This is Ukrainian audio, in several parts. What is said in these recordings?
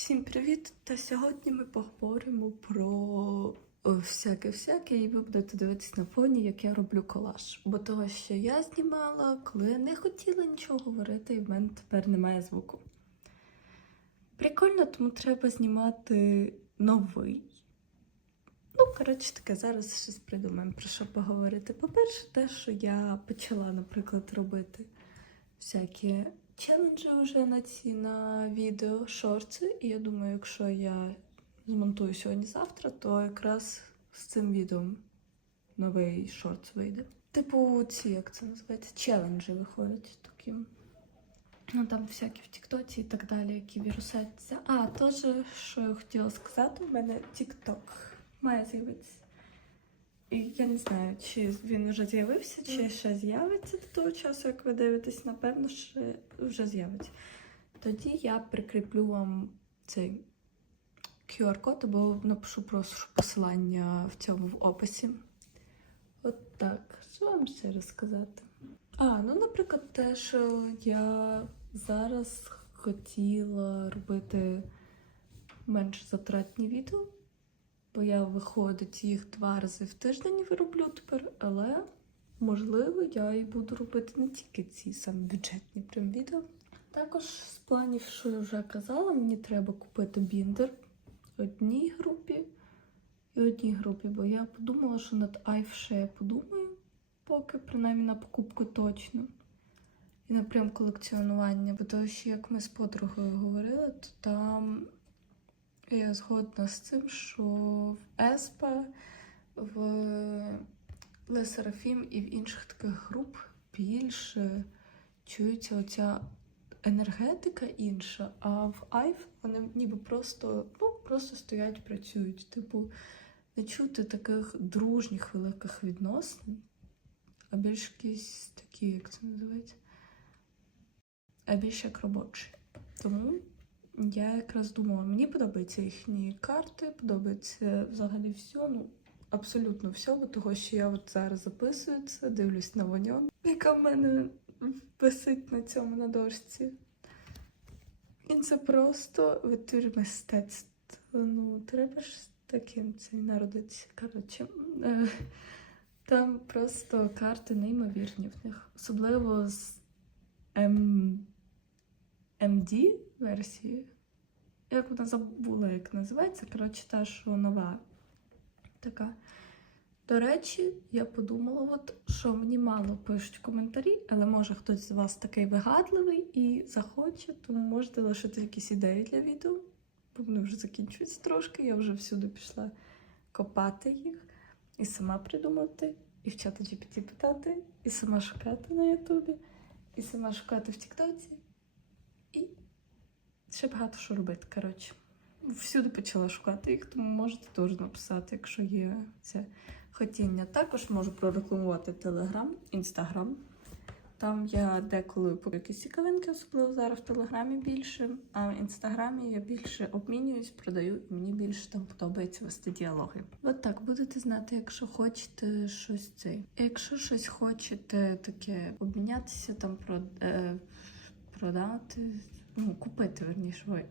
Всім привіт! Та сьогодні ми поговоримо про всяке-всяке, і ви будете дивитись на фоні, як я роблю колаж. Бо того, що я знімала, коли не хотіла нічого говорити, і в мене тепер немає звуку. Прикольно, тому треба знімати новий. Ну, коротше таке, зараз щось придумаємо про що поговорити. По-перше, те, що я почала, наприклад, робити всякі челенджі вже на ці на відео, шорти. І я думаю, якщо я змонтую сьогодні-завтра, то якраз з цим відео новий шорт вийде. Типу, ці, як це називається, челенджі виходять такі. Ну там всякі в Тіктоці і так далі, які вірусаться. А, теж, що я хотіла сказати, у мене Тікток має з'явитися. Я не знаю, чи він вже з'явився, чи ще з'явиться до того часу, як ви дивитесь, напевно, що вже з'явиться. Тоді я прикріплю вам цей QR-код або напишу просто посилання в цьому в описі. От так. Що вам ще розказати? А, ну, наприклад, те, що я зараз хотіла робити менш затратні відео. Бо я виходить їх два рази в тиждень вироблю тепер, але можливо я і буду робити не тільки ці самі бюджетні прям відео. Також з планів, що я вже казала, мені треба купити біндер одній групі і одній групі, бо я подумала, що над Айф ще я подумаю, поки принаймні на покупку точно. І на прям колекціонування. Бо то, що як ми з подругою говорили, то там я згодна з тим, що в Еспа, в Ле Серафім і в інших таких груп більше чується оця енергетика інша, а в Айф вони ніби просто, ну, просто стоять, працюють. Типу, не чути таких дружніх великих відносин, а більш якісь такі, як це називається, а більш як робочі. Тому я якраз думала, мені подобаються їхні карти, подобається взагалі все, ну абсолютно все, бо того, що я от зараз записую це, дивлюсь на воньон, яка в мене висить на цьому на дошці. І це просто витвір мистецтва. Ну, треба ж таким цей народитися. Коротше, е, там просто карти неймовірні в них, особливо з М... MD версії. Як вона забула, як називається. Коротше, та, що нова така. До речі, я подумала, от, що мені мало пишуть коментарі, але може хтось з вас такий вигадливий і захоче, тому можете лишити якісь ідеї для відео, бо вони вже закінчуються трошки. Я вже всюди пішла копати їх і сама придумати, і в чата GPT питати, і сама шукати на Ютубі, і сама шукати в Тіктоці. І ще багато що робити. Коротше, всюди почала шукати їх, тому можете теж написати, якщо є це хотіння. Також можу прорекламувати Телеграм, Інстаграм. Там я деколи по якісь цікавинки, особливо зараз в Телеграмі більше, а в інстаграмі я більше обмінююсь, продаю, і мені більше там подобається вести діалоги. От так, будете знати, якщо хочете щось цей. Якщо щось хочете таке обмінятися, там про, е, продати, ну, купити, верніше, ой.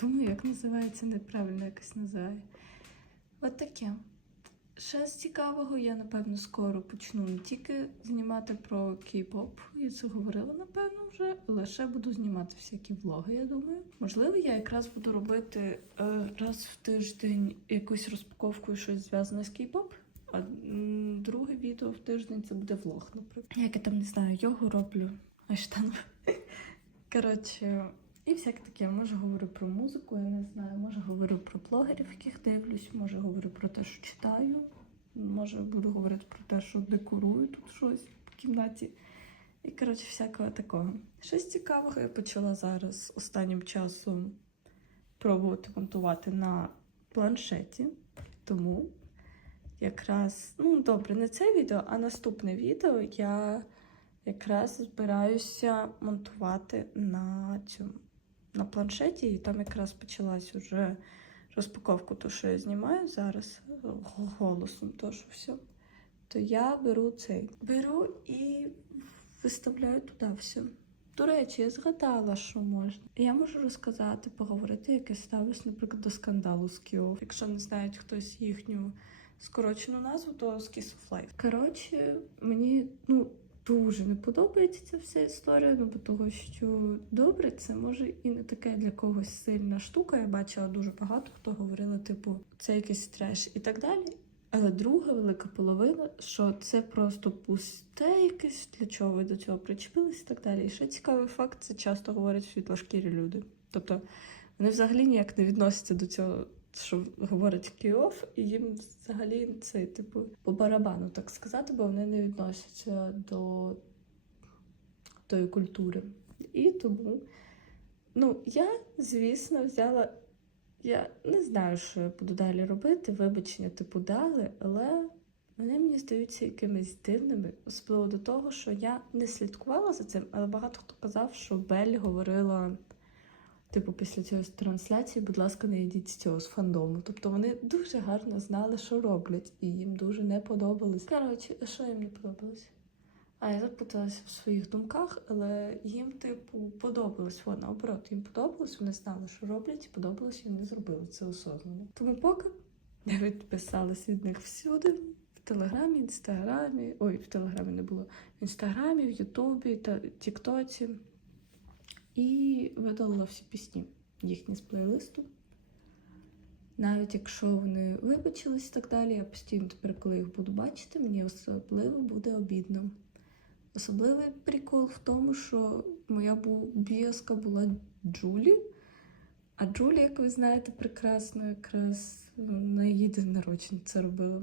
Думаю, як називається, неправильно якось називає. От таке. Ще з цікавого, я напевно скоро почну не тільки знімати про кей-поп, я це говорила, напевно, вже, але ще буду знімати всякі влоги, я думаю. Можливо, я якраз буду робити е, раз в тиждень якусь розпаковку і щось зв'язане з кей-поп, а друге відео в тиждень це буде влог, наприклад. Як я там не знаю, йогу роблю, а там. Коротше. І всяке таке, може говорю про музику, я не знаю, може говорю про блогерів, яких дивлюсь, може говорю про те, що читаю, може буду говорити про те, що декорую тут щось в кімнаті. І, коротше, всякого такого. Щось цікавого я почала зараз останнім часом пробувати монтувати на планшеті. Тому якраз, ну добре, не це відео, а наступне відео я якраз збираюся монтувати на цьому на планшеті, і там якраз почалась уже розпаковка, то, що я знімаю зараз голосом, то що все. То я беру цей. Беру і виставляю туди все. До речі, я згадала, що можна. Я можу розказати, поговорити, як я ставлюсь, наприклад, до скандалу з Кіо. Якщо не знають хтось їхню скорочену назву, то Kiss of Life. Коротше, мені ну дуже не подобається ця вся історія, ну бо того, що добре, це може і не таке для когось сильна штука. Я бачила дуже багато хто говорили, типу, це якийсь треш і так далі. Але друга велика половина, що це просто пусте якесь, для чого ви до цього причепились і так далі. І ще цікавий факт, це часто говорять світлошкірі люди. Тобто вони взагалі ніяк не відносяться до цього, що говорить Кіоф, і їм взагалі це, типу, по барабану, так сказати, бо вони не відносяться до тої культури. І тому, ну, я, звісно, взяла. Я не знаю, що я буду далі робити. Вибачення типу дали, але вони мені здаються якимись дивними, особливо до того, що я не слідкувала за цим, але багато хто казав, що Бель говорила, типу, після цієї трансляції, будь ласка, не йдіть з цього з фандому. Тобто вони дуже гарно знали, що роблять, і їм дуже не подобалось. Коротше, що їм не подобалось? А я запуталася в своїх думках, але їм, типу, подобалось. Вона наоборот, їм подобалось, вони знали, що роблять, і подобалось, і вони зробили це осознано. Тому поки я відписалась від них всюди. В Телеграмі, Інстаграмі, ой, в Телеграмі не було, в Інстаграмі, в Ютубі та Тіктоці. І видалила всі пісні їхні з плейлисту. Навіть якщо вони вибачились і так далі, я постійно тепер, коли їх буду бачити, мені особливо буде обідно. Особливий прикол в тому, що моя біоска була Джулі. А Джулі, як ви знаєте, прекрасно якраз ну, на її день народження це робила.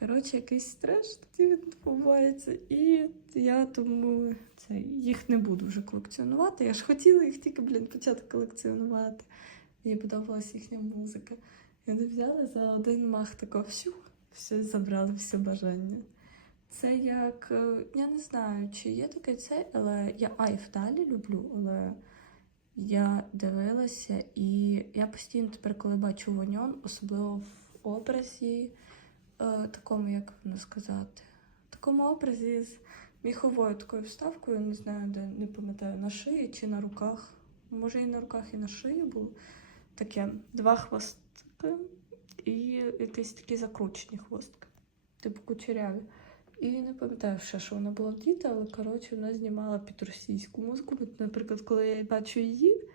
Коротше, якийсь тоді відбувається. І я тому це, їх не буду вже колекціонувати. Я ж хотіла їх тільки, блін, почати колекціонувати. Мені подобалась їхня музика. І вони взяли за один мах такого всю, все забрали, все бажання. Це як, е, я не знаю, чи є таке це, але я Айф далі люблю, але я дивилася, і я постійно тепер, коли бачу Воньон, особливо в образі, такому, як воно сказати, такому образі з міховою такою вставкою, не знаю, де не пам'ятаю, на шиї чи на руках. Може, і на руках, і на шиї було таке два хвостики і якісь такі закручені хвостики, типу кучеряві. І не пам'ятаю ще, що вона була вдіта, але коротше вона знімала під російську музику. Наприклад, коли я бачу її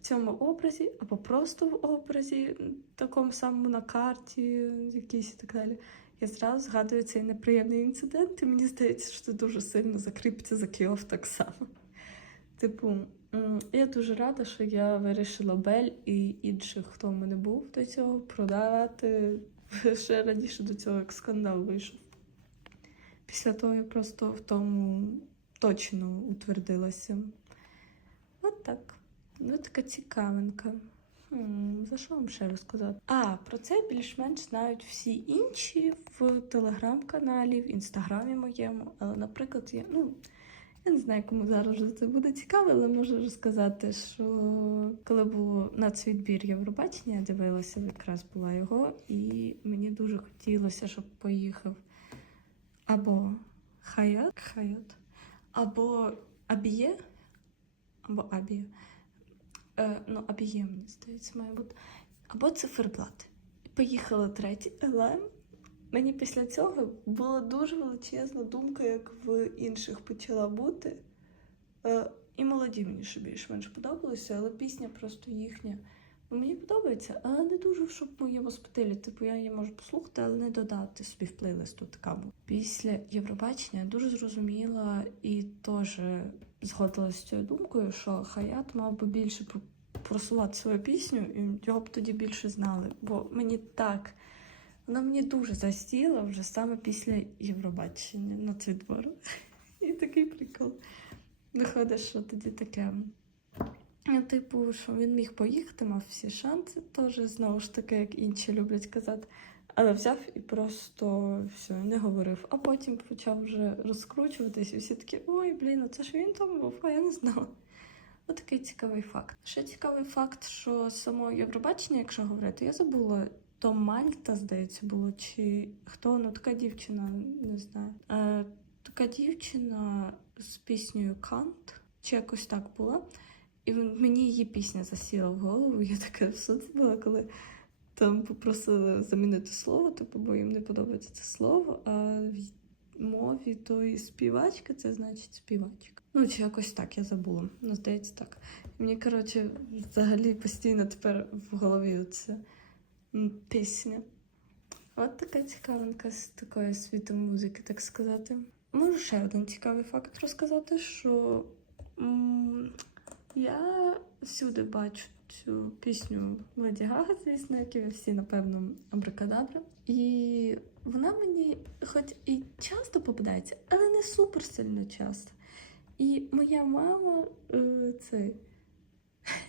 в цьому образі, або просто в образі, такому самому на карті, якійсь і так далі. Я зразу згадую цей неприємний інцидент, і мені здається, що це дуже сильно закріпиться за Київ так само. Типу, я дуже рада, що я вирішила Бель і інших, хто в мене був до цього, продавати ще раніше до цього, як скандал вийшов. Після того я просто в тому точно утвердилася. От так. Ну, така цікавинка. Хм, за що вам ще розказати? А, про це більш-менш знають всі інші в телеграм-каналі, в інстаграмі моєму. Але, наприклад, я, ну, я не знаю, кому зараз вже це буде цікаво, але можу розказати, що коли було нацвідбір Євробачення, я дивилася, якраз була його, і мені дуже хотілося, щоб поїхав або Хаят, Хаят, або Абіє, або Абіє. Е, ну, Абіє, мені здається, має бути. Або циферблат. Поїхала третій, але мені після цього була дуже величезна думка, як в інших почала бути. Е, і молоді мені ще більш-менш подобалося, але пісня просто їхня. Ну, мені подобається, але не дуже, щоб в моєму стилі. Типу, я її можу послухати, але не додати собі в плейлисту така була. Після Євробачення я дуже зрозуміла і теж згодилася з цією думкою, що Хаят мав би більше просувати свою пісню, і його б тоді більше знали. Бо мені так, вона мені дуже засіла вже саме після Євробачення на цей двор. І такий прикол. Виходить, що тоді таке. Ну, Типу, що він міг поїхати, мав всі шанси, теж знову ж таки, як інші люблять казати. Але взяв і просто все, не говорив. А потім почав вже розкручуватись, і всі такі, ой, блін, а це ж він там був, а я не знала. Ось такий цікавий факт. Ще цікавий факт, що само Євробачення, якщо говорити, я забула, то Мальта, здається, було, чи хто ну така дівчина, не знаю. Е, така дівчина з піснею Кант. чи якось так було. І мені її пісня засіла в голову. Я така що це була, коли там попросили замінити слово, типу, бо їм не подобається це слово, а мові тої співачки це значить співачка. Ну, чи якось так, я забула. Ну, здається, так. Мені, коротше, взагалі постійно тепер в голові ця пісня. От така цікавинка з такої світу музики, так сказати. Можу ще один цікавий факт розказати, що я всюди бачу цю пісню Леді Гага, звісно, як і всі, напевно, Абракадабра. І вона мені хоч і часто попадається, але не супер сильно часто. І моя мама е, це.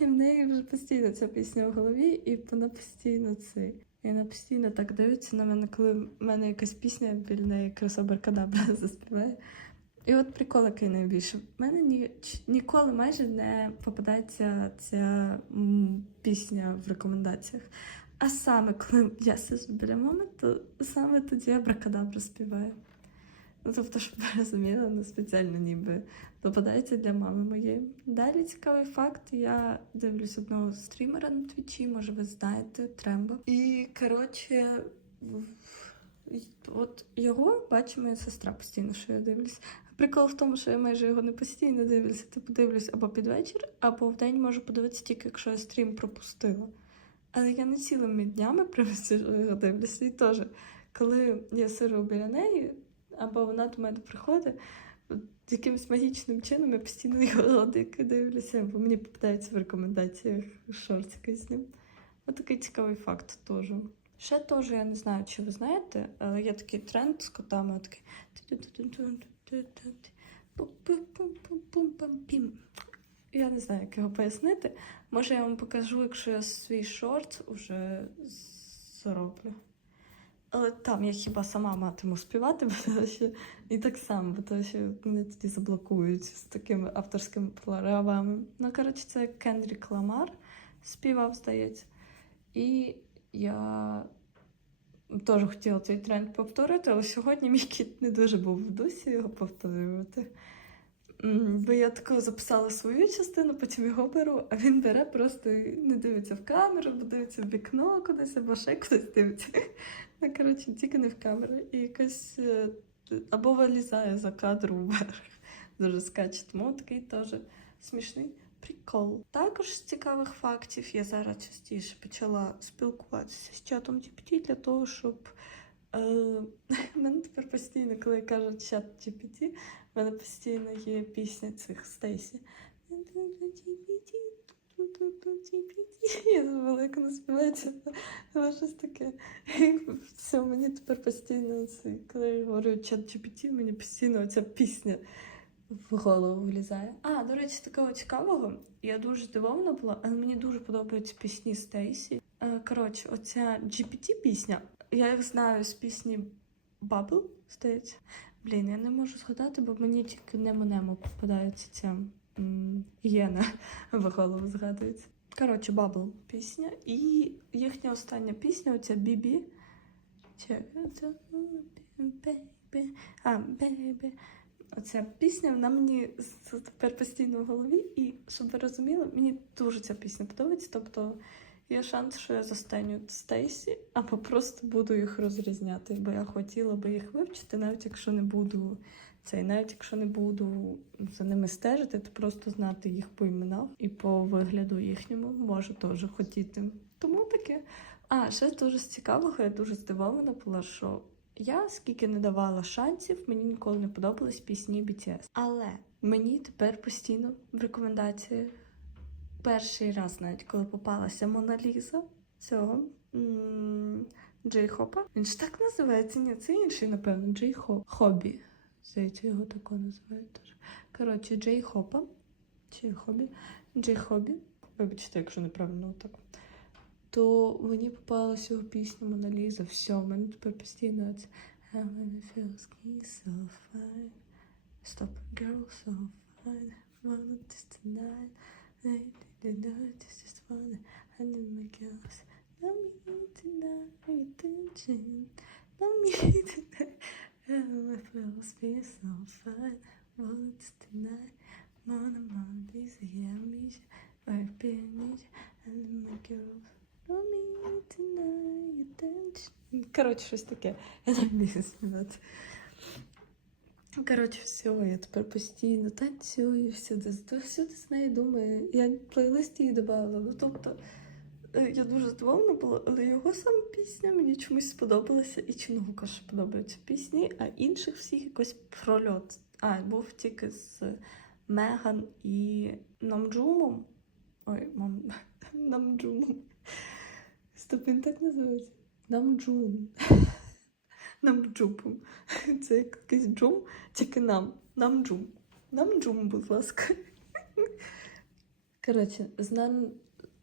В неї вже постійно ця пісня в голові, і вона постійно це. І вона постійно так дивиться на мене, коли в мене якась пісня біля неї крособеркадабра заспіває. І от прикол, який найбільше. В мене ні, ніколи майже не попадається ця пісня в рекомендаціях. А саме, коли я сиджу біля мами, то саме тоді абракадабра співаю. Ну, тобто, щоб ви розуміли, ну, спеціально ніби попадається для мами моєї. Далі цікавий факт. Я дивлюсь одного стрімера на твічі, може ви знаєте, Трембо. І коротше, от його бачить моя сестра постійно, що я дивлюсь. Прикол в тому, що я майже його не постійно дивлюся. Типу дивлюсь або під вечір, або в день можу подивитися тільки, якщо я стрім пропустила. Але я не цілими днями його дивлюся. І теж, коли я сижу біля неї, або вона до мене приходить, якимось магічним чином я постійно його родики дивлюся, бо мені попадається в рекомендаціях шортики з ним. Ось такий цікавий факт теж. Ще теж я не знаю, чи ви знаєте, але є такий тренд з котами, такий. Я не знаю, як його пояснити. Може, я вам покажу, якщо я свій шорт вже зроблю. Але там я хіба сама матиму співати, бо що і так само, бо що мене тоді заблокують з такими авторськими правами. Ну, коротше, це Кендрік Ламар співав, здається. І я теж хотіла цей тренд повторити, але сьогодні мій кіт не дуже був в дусі його повторювати. Бо я тако записала свою частину, потім його беру, а він бере просто і не дивиться в камеру, бо дивиться в вікно кудись, або ще кудись дивиться. Ну, коротше, тільки не в камеру. І якось е, або вилізає за кадру вверх. Дуже скаче. Тому такий теж смішний прикол. Також з цікавих фактів я зараз частіше почала спілкуватися з чатом GPT для того, щоб. Е, мене тепер постійно, коли я кажу чат GPT, в мене постійно є пісня цих Стейсі. Я забула, як вона співається, але щось таке. Все, мені тепер постійно, коли я говорю чат GPT, мені постійно ця пісня в голову влізає. А, до речі, такого цікавого. Я дуже здивована була, але мені дуже подобаються пісні Стейсі. Е, Коротше, оця GPT-пісня, я їх знаю з пісні Bubble, здається. Блін, я не можу згадати, бо мені тільки немо-немо попадається ця м, гієна в голову згадується. Коротше, Bubble пісня. І їхня остання пісня, оця Бібі. Оця пісня, вона мені тепер постійно в голові, і щоб ви розуміли, мені дуже ця пісня подобається. Тобто є шанс, що я застаню Стейсі, або просто буду їх розрізняти, бо я хотіла би їх вивчити, навіть якщо не буду цей, навіть якщо не буду за ними стежити, то просто знати їх по іменах і по вигляду їхньому можу теж хотіти. Тому таке. А ще дуже цікавого, я дуже здивована була, що я скільки не давала шансів, мені ніколи не подобались пісні BTS. Але мені тепер постійно в рекомендації перший раз, навіть коли попалася Мона Ліза цього Джей Хопа. Він ж так називається, ні, це інший, напевно, Джей Хоп. Хобі. Здається, його тако називають теж. Коротше, Джей Хопа. Чи Хобі? Джей Хобі. Вибачте, якщо неправильно так. То мені попалася його пісня Мона Ліза. Все, в мене тепер постійно це I wanna feel skin so fine. Stop girl so fine. Wanna this tonight. Lately the night is just fun. I need my girls. Love me tonight. Attention. Love me tonight. I wanna feel skin so fine. Wanna this tonight. Мона, мона, дивіться, я між, ой, пініч, and my girls, for me tonight, attention. Коротше, щось таке. Я не вмію співати. Коротше, все, я тепер постійно танцюю, всюди, всюди з нею думаю. Я плейлист її додала. Ну, тобто, е, я дуже здивована була, але його саме пісня мені чомусь сподобалася, і Чингука ще подобаються пісні, а інших всіх якось прольот. А, був тільки з Меган і Намджумом. Ой, мам, Намджумом. Стоп, він так називається. Намджун. Намджупом. Це якийсь джум, тільки нам. Намджум. Намджум, будь ласка. Коротше, з нам,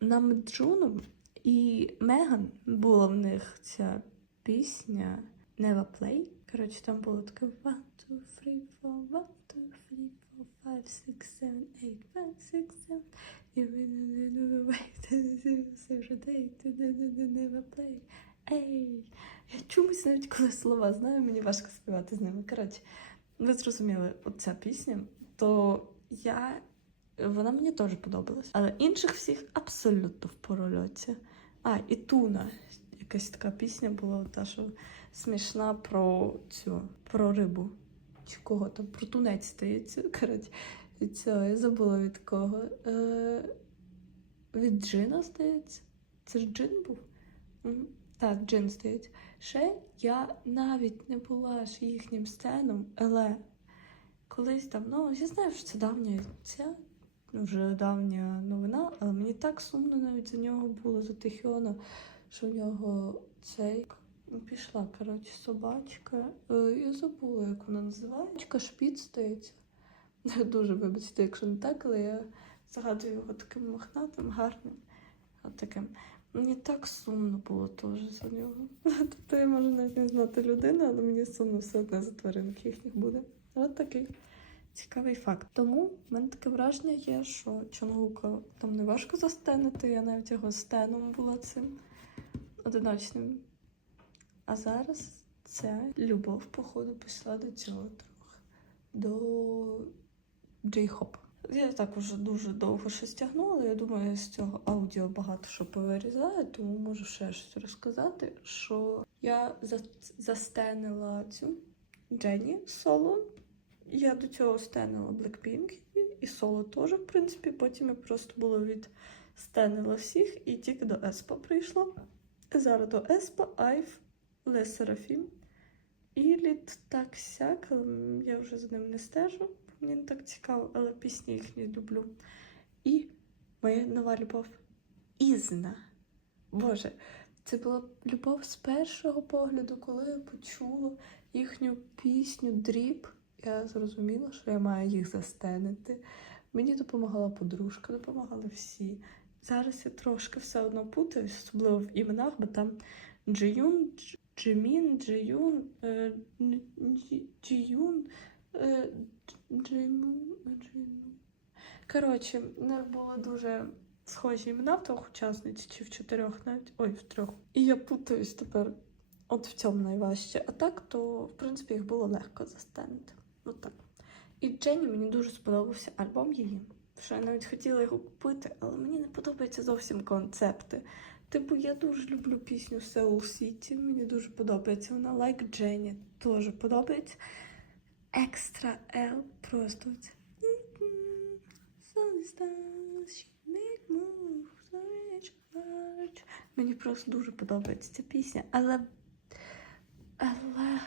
Намджуном і Меган була в них ця пісня Never Play. Коротше, там було таке one, two, three, four, one, two, three, four, five, six, seven, eight, five, six, seven. You will do every day, never play. Ей, я чомусь навіть коли слова знаю, мені важко співати з ними. Коротше, ви зрозуміли, оця пісня, то я. Вона мені теж подобалась. Але інших всіх абсолютно в порольоті. А, і Туна. Якась така пісня була, та, що смішна про цю, про рибу. Чи кого там, про тунець стається. Коротше, цього я забула від кого. Е, від Джина, здається. Це ж Джин був? Так, Джин здається. Ще я навіть не була ж їхнім сценом, але колись давно, я знаю, що це давня ця вже давня новина, але мені так сумно навіть за нього було, за Тихіона, що в нього цей ну, пішла, коротше, собачка. Е, Я забула, як вона називається. Шпіц здається. Дуже вибачте, якщо не так, але я згадую його таким мохнатим, гарним. От таким. Мені так сумно було теж за нього. Тобто я можу навіть не знати людину, але мені сумно все одно за тваринок їхніх буде. От такий цікавий факт. Тому в мене таке враження є, що Чонгука там не важко застенити. Я навіть його стеном була цим одиночним. А зараз ця любов, походу, пішла до цього трохи. До джей-хопа. Я так уже дуже довго щось тягнула, я думаю, з цього аудіо багато що повирізаю, тому можу ще щось розказати, що я за- застенила цю Дженні соло. Я до цього стенила Blackpink і- соло теж, в принципі. Потім я просто було від стенила всіх і тільки до Еспа прийшла. Зараз до Еспа, Айв, Ле Серафім. І літ так сяк, але я вже за ним не стежу. Мені не так цікаво, але пісні їхні люблю. І моя нова любов Ізна. Боже, це була любов з першого погляду, коли я почула їхню пісню Дріп. Я зрозуміла, що я маю їх застенити. Мені допомагала подружка, допомагали всі. Зараз я трошки все одно путаюсь, особливо в іменах, бо там Джиюн, Дж- Джимін, Джиюн, е, Н- Джі- Джіюн, Дж- Джимун, е, Джимун. Коротше, в них були дуже схожі імена в трьох учасниць, чи в чотирьох навіть. Ой, в трьох. І я путаюсь тепер. От в цьому найважче. А так, то в принципі їх було легко застенити. От так. І Дженні мені дуже сподобався альбом її. Що я навіть хотіла його купити, але мені не подобаються зовсім концепти. Типу, я дуже люблю пісню Seoul City, мені дуже подобається. Вона Like Jenny теж подобається. Екстра L просто. Мені просто дуже подобається ця пісня, але. Але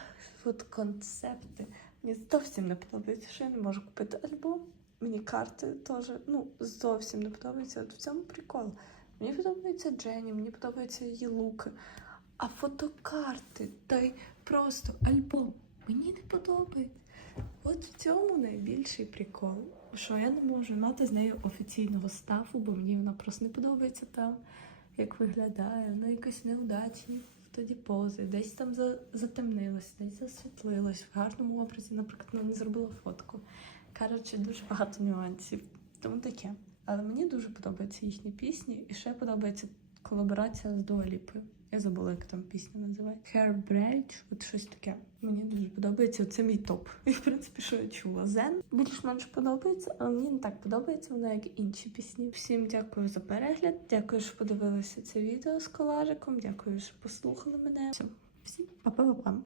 от концепти мені зовсім не подобається, що я не можу купити альбом. Мені карти теж ну, зовсім не подобаються. В цьому прикол. Мені подобається Дженні, мені подобаються її луки. А фотокарти та й просто альбом мені не подобається. От в цьому найбільший прикол, що я не можу мати з нею офіційного стафу, бо мені вона просто не подобається там, як виглядає. Вона якась неудачні тоді пози, десь там за, затемнилось, десь засвітлилось в гарному образі, наприклад, вона не зробила фотку. Коротше, дуже багато нюансів. Тому таке. Але мені дуже подобаються їхні пісні, і ще подобається, колаборація з Дуаліпою. Я забула, як там пісня називається. Hair Branch, от щось таке. Мені дуже подобається. Це мій топ. І в принципі, що я чула. Зен більш-менш подобається, але мені не так подобається вона, як інші пісні. Всім дякую за перегляд. Дякую, що подивилися це відео з колажиком. Дякую, що послухали мене. Все. Всім па-па-па-па.